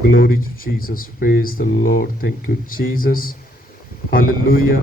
Glory to Jesus. Praise the Lord. Thank you, Jesus. Hallelujah.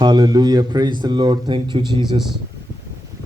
Hallelujah. Praise the Lord. Thank you, Jesus.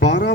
12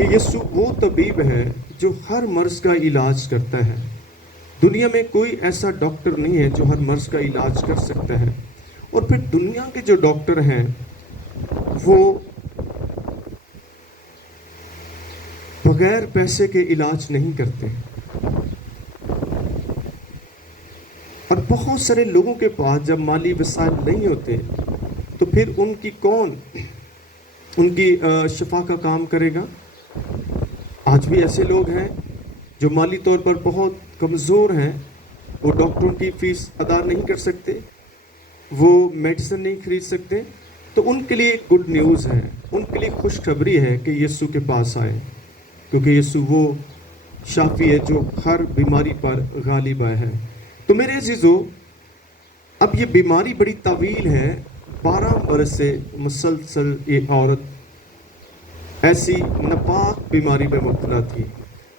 کہ یسوع وہ طبیب ہے جو ہر مرض کا علاج کرتا ہے. دنیا میں کوئی ایسا ڈاکٹر نہیں ہے جو ہر مرض کا علاج کر سکتا ہے. اور پھر دنیا کے جو ڈاکٹر ہیں وہ بغیر پیسے کے علاج نہیں کرتے. اور بہت سارے لوگوں کے پاس جب مالی وسائل نہیں ہوتے تو پھر ان کی شفا کا کام کرے گا. آج بھی ایسے لوگ ہیں جو مالی طور پر بہت کمزور ہیں. وہ ڈاکٹروں کی فیس ادا نہیں کر سکتے, وہ میڈیسن نہیں خرید سکتے. تو ان کے لیے گڈ نیوز ہے, ان کے لیے خوشخبری ہے کہ یسوع کے پاس آئے, کیونکہ یسوع وہ شافی ہے جو ہر بیماری پر غالب ہے. تو میرے عزیزو, اب یہ بیماری بڑی طویل ہے. 12 برس سے مسلسل یہ عورت ایسی ناپاک بیماری میں مبتلا تھی.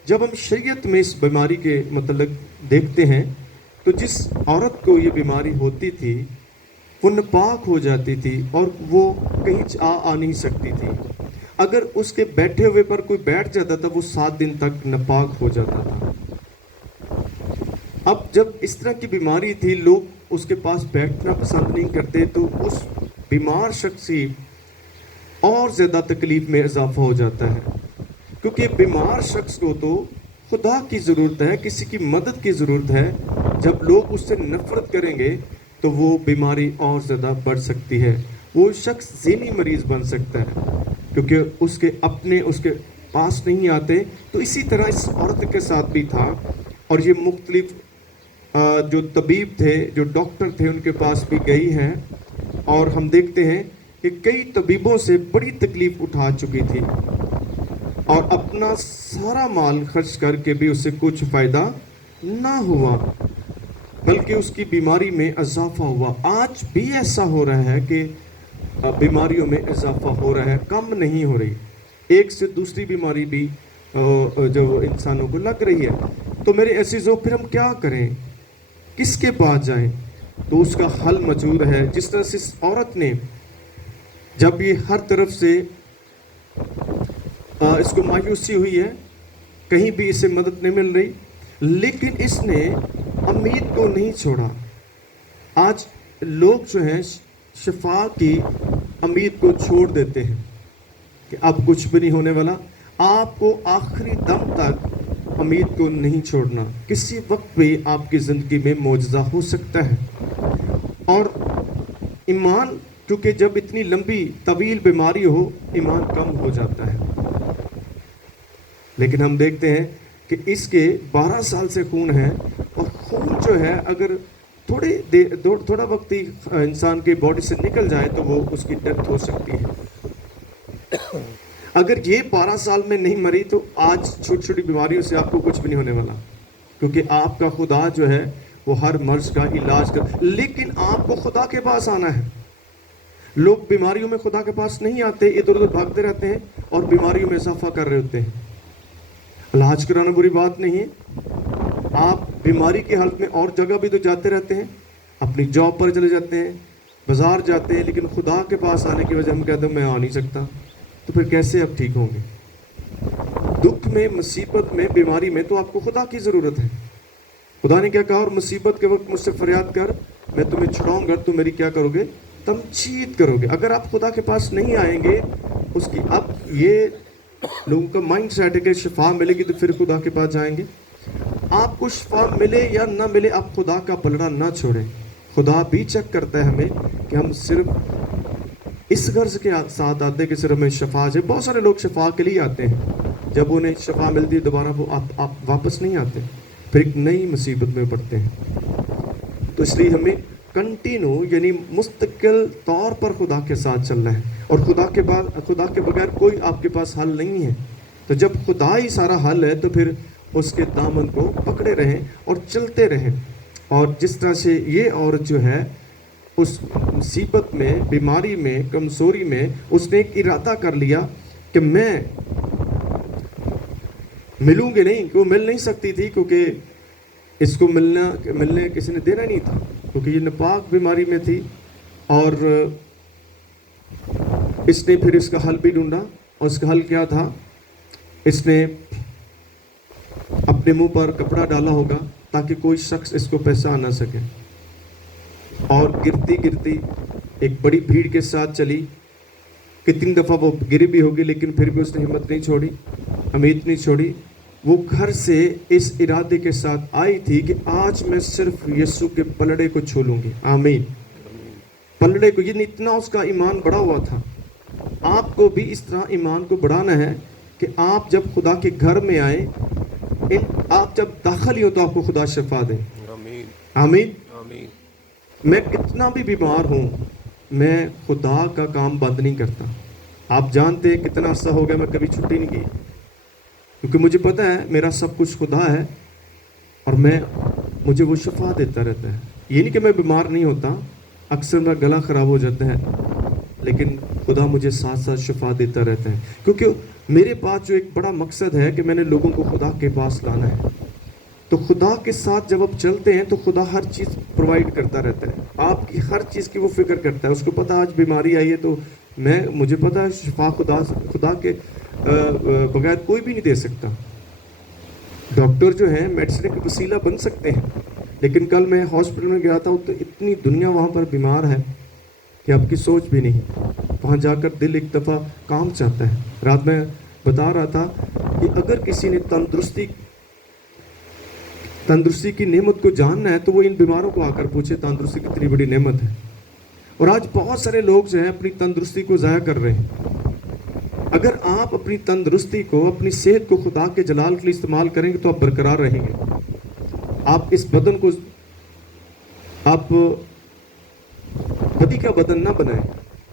جب ہم شریعت میں اس بیماری کے متعلق دیکھتے ہیں تو جس عورت کو یہ بیماری ہوتی تھی وہ ناپاک ہو جاتی تھی اور وہ کہیں آ نہیں سکتی تھی. اگر اس کے بیٹھے ہوئے پر کوئی بیٹھ جاتا تھا وہ 7 دن تک ناپاک ہو جاتا تھا. اب جب اس طرح کی بیماری تھی, لوگ اس کے پاس بیٹھنا پسند نہیں کرتے, تو اس بیمار شخص کی اور زیادہ تکلیف میں اضافہ ہو جاتا ہے. کیونکہ بیمار شخص کو تو خدا کی ضرورت ہے, کسی کی مدد کی ضرورت ہے. جب لوگ اس سے نفرت کریں گے تو وہ بیماری اور زیادہ بڑھ سکتی ہے. وہ شخص ذہنی مریض بن سکتا ہے کیونکہ اس کے اپنے اس کے پاس نہیں آتے. تو اسی طرح اس عورت کے ساتھ بھی تھا. اور یہ مختلف جو طبیب تھے, جو ڈاکٹر تھے, ان کے پاس بھی گئی ہیں. اور ہم دیکھتے ہیں کہ کئی طبیبوں سے بڑی تکلیف اٹھا چکی تھی اور اپنا سارا مال خرچ کر کے بھی اسے کچھ فائدہ نہ ہوا, بلکہ اس کی بیماری میں اضافہ ہوا. آج بھی ایسا ہو رہا ہے کہ بیماریوں میں اضافہ ہو رہا ہے, کم نہیں ہو رہی. ایک سے دوسری بیماری بھی جو انسانوں کو لگ رہی ہے. تو میرے عزیزوں, پھر ہم کیا کریں, کس کے پاس جائیں؟ تو اس کا حل موجود ہے. جس طرح سے اس عورت نے, جب یہ ہر طرف سے اس کو مایوسی ہوئی ہے, کہیں بھی اسے مدد نہیں مل رہی, لیکن اس نے امید کو نہیں چھوڑا. آج لوگ جو ہیں شفا کی امید کو چھوڑ دیتے ہیں کہ اب کچھ بھی نہیں ہونے والا. آپ کو آخری دم تک امید کو نہیں چھوڑنا. کسی وقت بھی آپ کی زندگی میں معجزہ ہو سکتا ہے. اور ایمان, کیونکہ جب اتنی لمبی طویل بیماری ہو, ایمان کم ہو جاتا ہے. لیکن ہم دیکھتے ہیں کہ اس کے 12 سال سے خون ہے, اور خون جو ہے اگر تھوڑا وقت ہی انسان کے باڈی سے نکل جائے تو وہ اس کی ڈیتھ ہو سکتی ہے. اگر یہ 12 سال میں نہیں مری تو آج چھوٹی چھوٹی بیماریوں سے آپ کو کچھ بھی نہیں ہونے والا, کیونکہ آپ کا خدا جو ہے وہ ہر مرض کا علاج کر. لیکن آپ کو خدا کے پاس آنا ہے. لوگ بیماریوں میں خدا کے پاس نہیں آتے, ادھر ادھر بھاگتے رہتے ہیں اور بیماریوں میں اضافہ کر رہے ہوتے ہیں. علاج کرانا بری بات نہیں ہے. آپ بیماری کی حالت میں اور جگہ بھی تو جاتے رہتے ہیں, اپنی جاب پر چلے جاتے ہیں, بازار جاتے ہیں, لیکن خدا کے پاس آنے کی وجہ ہم کہتے ہیں میں آ نہیں سکتا. تو پھر کیسے آپ ٹھیک ہوں گے؟ دکھ میں, مصیبت میں, بیماری میں تو آپ کو خدا کی ضرورت ہے. خدا نے کیا کہا, اور مصیبت کے وقت مجھ سے فریاد کر, میں تمہیں چھڑاؤں گا, تم میری کیا کرو گے؟ تمجید کرو گے. اگر آپ خدا کے پاس نہیں آئیں گے, اس کی اب یہ لوگوں کا مائنڈ سیٹ ہے کہ شفا ملے گی تو پھر خدا کے پاس جائیں گے. آپ کو شفا ملے یا نہ ملے, آپ خدا کا پلڑا نہ چھوڑیں. خدا بھی چیک کرتا ہے ہمیں کہ ہم صرف اس غرض کے ساتھ آتے کہ صرف ہمیں شفا جائے. بہت سارے لوگ شفا کے لیے آتے ہیں, جب انہیں شفا ملتی ہے دوبارہ وہ آپ واپس نہیں آتے, پھر ایک نئی مصیبت میں پڑتے ہیں. تو اس لیے ہمیں کنٹینیو یعنی مستقل طور پر خدا کے ساتھ چلنا ہے, اور خدا کے بغیر کوئی آپ کے پاس حل نہیں ہے. تو جب خدا ہی سارا حل ہے تو پھر اس کے دامن کو پکڑے رہیں اور چلتے رہیں. اور جس طرح سے یہ عورت جو ہے اس مصیبت میں, بیماری میں, کمزوری میں, اس نے ایک ارادہ کر لیا کہ میں ملوں گی نہیں, کہ وہ مل نہیں سکتی تھی کیونکہ اس کو ملنے کسی نے دینا نہیں تھا, کیونکہ یہ ناپاک بیماری میں تھی. اور اس نے پھر اس کا حل بھی ڈھونڈا, اور اس کا حل کیا تھا اس نے اپنے منہ پر کپڑا ڈالا ہوگا تاکہ کوئی شخص اس کو پہچان نہ سکے، اور گرتی گرتی ایک بڑی بھیڑ کے ساتھ چلی. کتنی دفعہ وہ گری بھی ہوگی لیکن پھر بھی اس نے ہمت نہیں چھوڑی، امید نہیں چھوڑی. وہ گھر سے اس ارادے کے ساتھ آئی تھی کہ آج میں صرف یسوع کے پلڑے کو چھو لوں گی. آمین. پلڑے کو، یہ اتنا اس کا ایمان بڑا ہوا تھا. آپ کو بھی اس طرح ایمان کو بڑھانا ہے کہ آپ جب خدا کے گھر میں آئیں، آپ جب داخل ہی ہو تو آپ کو خدا شفا دیں. آمین. میں کتنا بھی بیمار ہوں، میں خدا کا کام بند نہیں کرتا. آپ جانتے ہیں کتنا عرصہ ہو گیا میں کبھی چھٹی نہیں کی، کیونکہ مجھے پتا ہے میرا سب کچھ خدا ہے اور مجھے وہ شفا دیتا رہتا ہے. یہ نہیں کہ میں بیمار نہیں ہوتا، اکثر میرا گلا خراب ہو جاتا ہے، لیکن خدا مجھے ساتھ ساتھ شفا دیتا رہتا ہے، کیونکہ میرے پاس جو ایک بڑا مقصد ہے کہ میں نے لوگوں کو خدا کے پاس لانا ہے. تو خدا کے ساتھ جب آپ چلتے ہیں تو خدا ہر چیز پرووائڈ کرتا رہتا ہے، آپ کی ہر چیز کی وہ فکر کرتا ہے. اس کو پتا آج بیماری آئی ہے تو مجھے پتا ہے شفا خدا کے بغیر کوئی بھی نہیں دے سکتا. ڈاکٹر جو ہیں میڈیسن کا وسیلہ بن سکتے ہیں، لیکن کل میں ہاسپٹل میں گیا تھا تو اتنی دنیا وہاں پر بیمار ہے کہ آپ کی سوچ بھی نہیں. وہاں جا کر دل ایک دفعہ کام چاہتا ہے. رات میں بتا رہا تھا کہ اگر کسی نے تندرستی کی نعمت کو جاننا ہے تو وہ ان بیماروں کو آ کر پوچھے تندرستی کتنی بڑی نعمت ہے. اور آج بہت سارے لوگ جو ہیں اپنی تندرستی کو ضائع کر رہے ہیں. اگر آپ اپنی تندرستی کو، اپنی صحت کو خدا کے جلال کے لیے استعمال کریں گے تو آپ برقرار رہیں گے. آپ اس بدن کو آپ بدی کا بدن نہ بنائیں،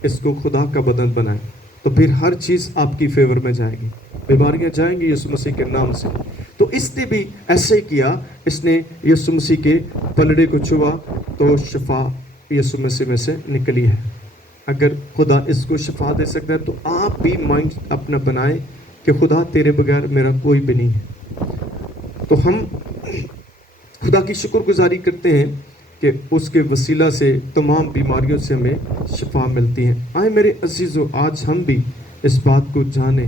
اس کو خدا کا بدن بنائیں، تو پھر ہر چیز آپ کی فیور میں جائے گی، بیماریاں جائیں گی یسوع مسیح کے نام سے. تو اس نے بھی ایسے ہی کیا، اس نے یسوع مسیح کے پلڑے کو چھوا تو شفا یسوع مسیح میں سے نکلی ہے. اگر خدا اس کو شفا دے سکتا ہے تو آپ بھی مائنڈ اپنا بنائیں کہ خدا تیرے بغیر میرا کوئی بھی نہیں ہے. تو ہم خدا کی شکر گزاری کرتے ہیں کہ اس کے وسیلہ سے تمام بیماریوں سے ہمیں شفا ملتی ہے. آئے میرے عزیزو، آج ہم بھی اس بات کو جانیں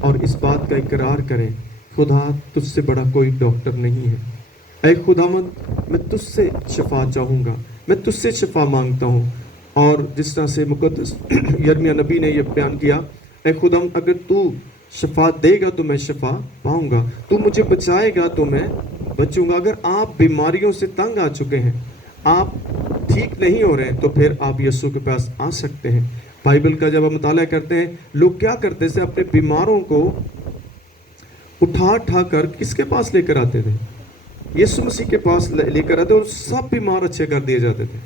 اور اس بات کا اقرار کریں، خدا تجھ سے بڑا کوئی ڈاکٹر نہیں ہے. اے خداوند، میں تجھ سے شفا چاہوں گا، میں تجھ سے شفا مانگتا ہوں. اور جس طرح سے مقدس یرمیہ نبی نے یہ بیان کیا، اے خداوند اگر تو شفا دے گا تو میں شفا پاؤں گا، تو مجھے بچائے گا تو میں بچوں گا. اگر آپ بیماریوں سے تنگ آ چکے ہیں، آپ ٹھیک نہیں ہو رہے ہیں، تو پھر آپ یسوع کے پاس آ سکتے ہیں. بائبل کا جب ہم مطالعہ کرتے ہیں، لوگ کیا کرتے تھے؟ اپنے بیماروں کو اٹھا کر کس کے پاس لے کر آتے تھے؟ یسوع مسیح کے پاس لے کر آتے اور سب بیمار اچھے کر دیے جاتے تھے.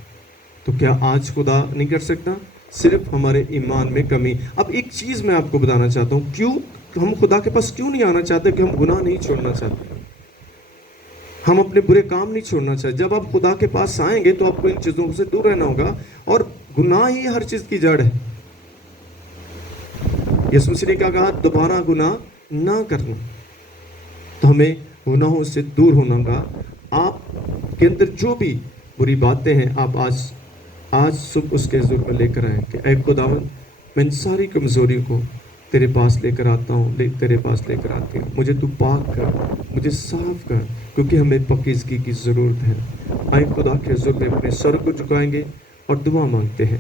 تو کیا آج خدا نہیں کر سکتا؟ صرف ہمارے ایمان میں کمی. اب ایک چیز میں آپ کو بتانا چاہتا ہوں، کیوں ہم خدا کے پاس کیوں نہیں آنا چاہتے؟ کہ ہم گناہ نہیں چھوڑنا چاہتے، ہم اپنے برے کام نہیں چھوڑنا چاہتے. جب آپ خدا کے پاس آئیں گے تو آپ کو ان چیزوں سے دور رہنا ہوگا، اور گناہ ہی ہر چیز کی جڑ ہے. یسوع مسیح نے کیا کہا؟ دوبارہ گناہ نہ کرنا. تو ہمیں گناہوں سے دور ہونا ہوگا. آپ کے اندر جو بھی بری باتیں ہیں، آپ آج صبح اس کے حضور میں لے کر آئیں کہ اے خداوند، میں ان ساری کمزوریوں کو تیرے پاس لے کر آتا ہوں، تیرے پاس لے کر آتی ہوں. مجھے تو پاک کر، مجھے صاف کر، کیونکہ ہمیں پاکیزگی کی ضرورت ہے. آئے خدا کے حضور میں اپنے سر کو جھکائیں گے اور دعا مانگتے ہیں.